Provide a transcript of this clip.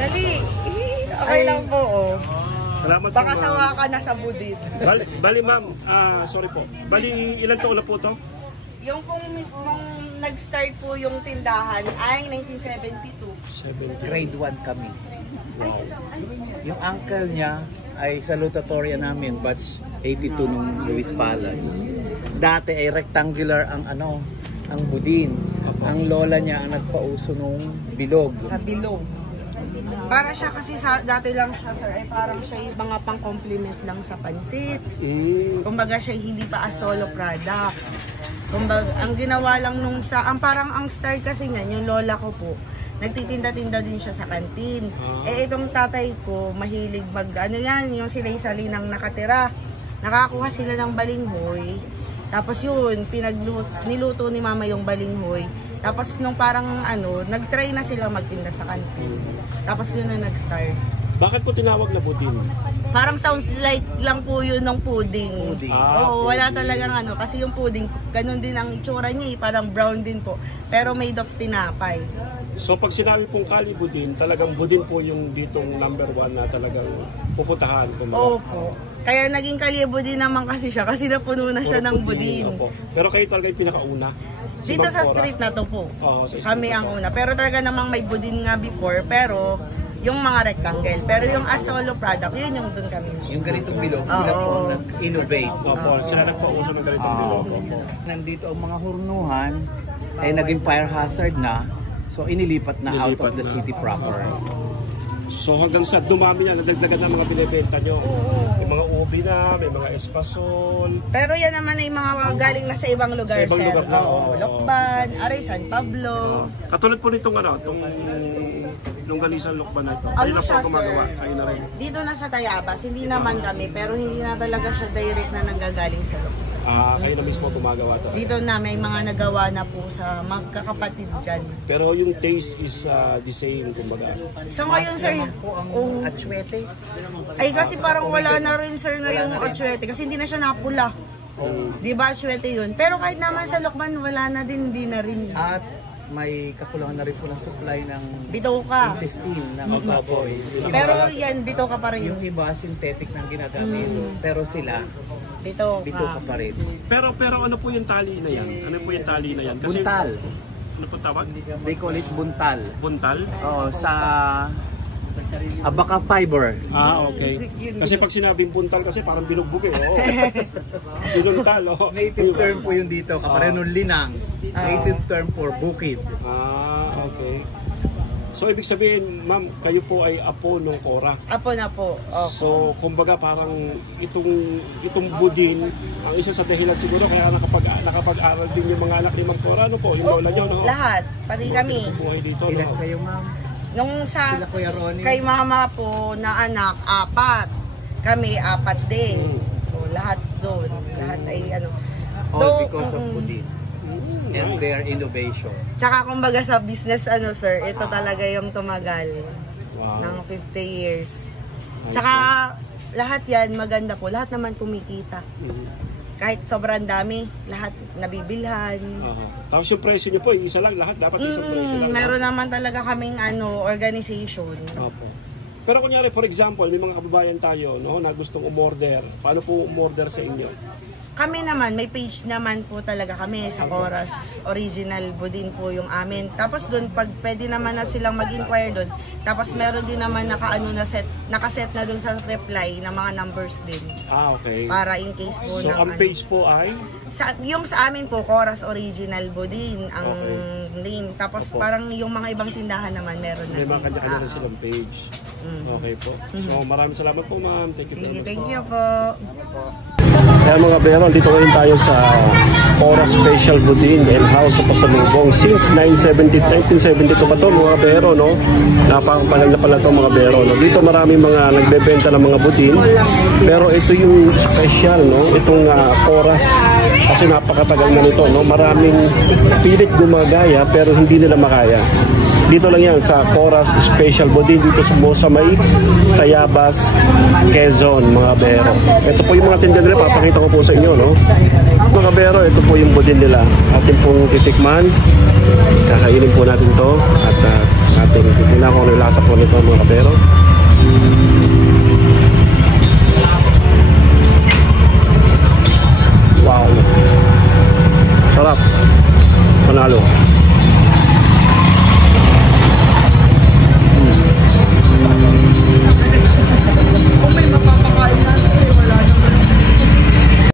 Dali. Okay lang po, oh. Salamat Baka po, sawa ka na sa budit. Bali ma'am, sorry po. Bali ilan taon na po to? Yung kung mismong nag-start po yung tindahan ay 1972. Grade 1 kami. Wow. Yung uncle niya ay salutatorya namin, batch 82 nung Luis Palay. Dati ay rectangular ang ang budin. Ang lola niya ang nagpauso nung bilog. Sa bilog. Para siya kasi dati lang siya, sir, ay parang siya yung mga pang-complement lang sa pansit. Kumbaga siya hindi pa as solo product. Kumbaga, ang ginawa lang nung parang ang start kasi niyan, yung lola ko po, nagtitinda-tinda din siya sa kantin. Itong tatay ko, mahilig yung silay-sali ng nakatira. Nakakuha sila ng balinghoy. Tapos yun, niluto ni mama yung balinghoy. Tapos nung parang nag-try na sila magtinda sa kantin. Tapos yun na nag-start. Bakit po tinawag na budin? Parang sounds like lang po yun ng pudding. Oo, wala talagang kasi yung pudding, ganun din ang itsura niya, parang brown din po. Pero made of tinapay. So pag sinabi pong Kali Budin, talagang budin po yung ditong number 1 na talagang pupuntahan. Opo. Kaya naging Kali Budin naman kasi siya, kasi napuno na siya ng budin. Opo. Pero kayo talaga yung pinakauna? Dito sa street na to po. Kami ang una. Pero talaga namang may budin nga before, pero yung mga rectangle. Pero yung as solo product, yun yung dun kami. Yung ganitong bilog, sila po nag-innovate. Opo, sila nagpauso ng ganitong bilog. Nandito ang mga hurnuhan, ay naging fire hazard na. So inilipat na out of the city proper. So hanggang sa dumami na, nadagdagan na mga binibenta nyo. May mga ubi na, may mga espasol. Pero yan naman ay mga galing na sa ibang lugar, sa ibang sir. lugar na. Lokban, Aray, San Pablo. Katulad po nitong itong longganisan Lokban na ito. Ano siya, gumagawa? sir? Kayo na rin. Dito na sa Tayabas, hindi naman kami, pero hindi na talaga siya direct na nanggagaling sa Lokban. Kayo na mismo gumagawa ito. Dito na may mga nagawa na po sa magkakapatid dyan. Pero yung taste is the same, kumbaga. So ngayon, sir, Atsuete. ay kasi parang wala na rin, sir, ngayong atsuete kasi hindi na siya napula. Di ba atsuete yun? Pero kahit naman sa Lokban, wala na din, hindi na rin. At may kakulangan na rin po ng supply ng bitoka, intestine ng baboy. Pero yan, bitoka pa rin. Yung iba synthetic nang ginagamit, pero sila bitoka pa rin. Pero ano po yung tali na yan? Ano po yung tali na yan? Kasi, buntal. Ano po tawag? They call it buntal. Buntal? Oo, sa abaca fiber. Okay. Kasi pag sinabing buntal kasi parang binugbog eh. Oo. Binuntal. Native term po yun dito. Kapareho nung linang. Native term for bukid. Okay. So ibig sabihin, ma'am, kayo po ay apo ng Cora. Apo na po. Okay. So kumbaga parang itong budin ang isa sa dahilan siguro kaya nakapag-aral din yung mga anak ni Ma'am Cora, ano po, yung lola niyo, no? Lahat, pati kami. Buhay dito, Ilan no? kayo, ma'am? Nung Sila, Kuya Ronnie? kay mama po na anak, 4. Kami 4 din. So, lahat doon. Lahat ay All because of budin and their innovation. Tsaka kumbaga sa business sir, ito talaga yung tumagal. Wow. Ng 50 years. Tsaka lahat yan maganda po. Lahat naman kumikita. Kahit sobrang dami, lahat nabibilhan. Tapos yung presyo nyo po, isa lang, lahat dapat isang presyo lang. Meron naman talaga kaming organization. Opo. Pero kunyari, for example, may mga kababayan tayo, no, na gustong umorder. Paano po umorder sa inyo? Kami naman, may page naman po talaga kami sa Cora's Original Budin po yung amin. Tapos doon, pag pwede naman na silang mag-inquire doon, tapos meron din naman nakaset na doon sa reply ng mga numbers din. Okay. Para in case po so, ang page po ay? Yung sa amin po, Cora's Original Budin ang name. Tapos parang yung mga ibang tindahan naman meron na. May mga kanya-kanya na silang page. Okay po. So maraming salamat po, ma'am. Thank you po. Thank you po. Kaya mga bero, dito ngayon tayo sa Cora Special Budin and House sa Pasalubong. Since 1972 pa to mga bero, no? Napakapalag na pala to mga bero, no? Dito marami mga nagbebenta ng mga budin. Pero ito yung special, no? Itong Cora's, kasi napakatagal na nito, no? Maraming pilit gumagaya pero hindi nila makaya. Dito lang yan sa Cora's Special Budin dito sa May Tayabas, Quezon, mga bero. Ito po yung mga tinda nila, papakita ko po sa inyo, no? Mga bero, ito po yung budin nila. Atin pong titikman. Kakainin po natin to at natin. Tingnan ko ano yung lasa po nito mga kabero. Wow! Sarap! Panalo!